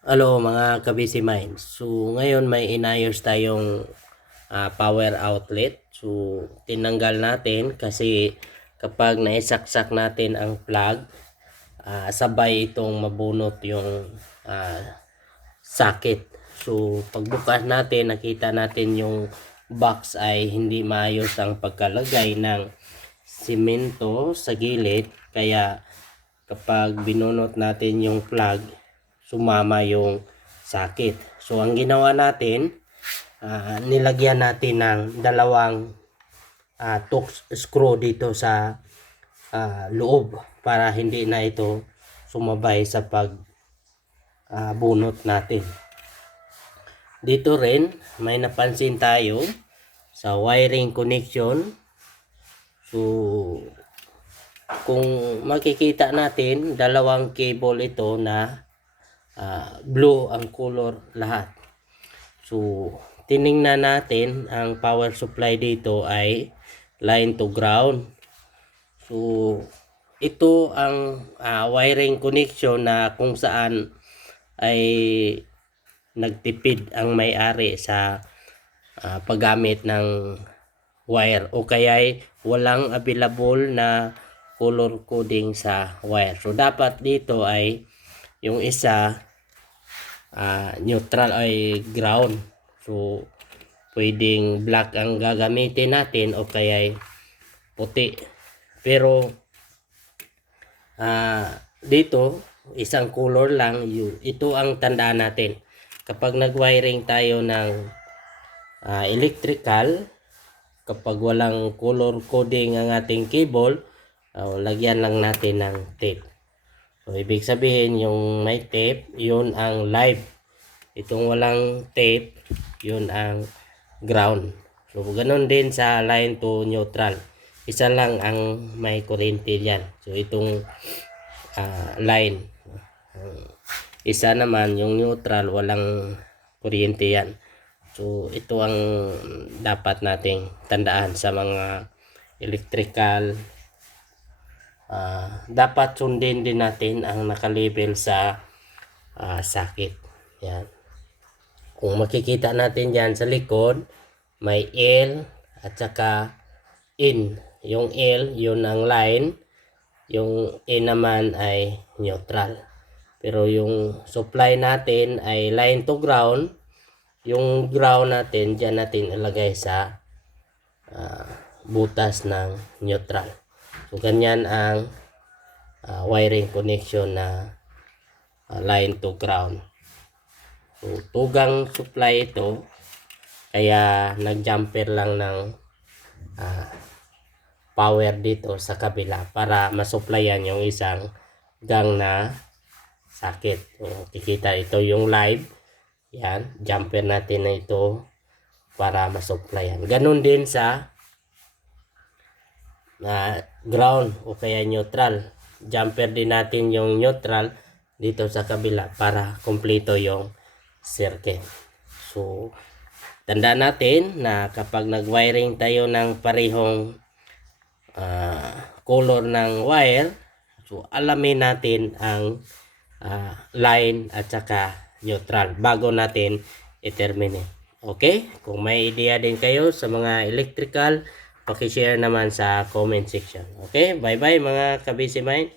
Hello mga kabisi minds. So ngayon may inayos tayong power outlet. So tinanggal natin kasi kapag naisaksak natin ang plug, sabay itong mabunot yung socket. So pagbukas natin, nakita natin yung box ay hindi maayos ang pagkalagay ng simento sa gilid. Kaya kapag binunot natin yung plug, sumama yung socket. So ang ginawa natin, nilagyan natin ng dalawang torx screw dito sa loob para hindi na ito sumabay sa pag bunot natin. Dito rin may napansin tayo sa wiring connection. So kung makikita natin, dalawang cable ito na blue ang color lahat. So tiningnan natin, ang power supply dito ay line to ground. So ito ang wiring connection na kung saan ay nagtipid ang may-ari sa paggamit ng wire, o kaya ay walang available na color coding sa wire. So dapat dito ay yung isa neutral ay ground. So pwedeng black ang gagamitin natin o kaya puti. Pero dito isang color lang. Ito ang tandaan natin kapag nag-wiring tayo ng electrical. Kapag walang color coding ang ating cable, lagyan lang natin ng tape. So ibig sabihin yung may tape, yun ang live. Itong walang tape, yun ang ground. So ganun din sa line to neutral. Isa lang ang may kuryente diyan. So itong line. Isa naman yung neutral, walang kuryente yan. So ito ang dapat nating tandaan sa mga electrical. Dapat sundin din natin ang nakalabel sa socket. Yan. Kung makikita natin dyan sa likod, may L at saka in. Yung L, yun ang line. Yung in naman ay neutral. Pero yung supply natin ay line to ground. Yung ground natin, dyan natin ilagay sa butas ng neutral. So ganyan ang wiring connection na line to ground. So tugang supply ito, kaya nag-jumper lang ng power dito sa kabila para masupplyan yung isang gang na socket. So kikita ito yung live. Yan, jumper natin na ito para masupplyan. Ganun din sa ground o kaya neutral. Jumper din natin yung neutral dito sa kabila para kumpleto yung circuit. So tandaan natin na kapag nag-wiring tayo ng parehong color ng wire, so alamin natin ang line at saka neutral bago natin i-terminate. Okay? Kung may idea din kayo sa mga electrical, paki-share naman sa comment section. Okay? Bye-bye mga kabisi mind.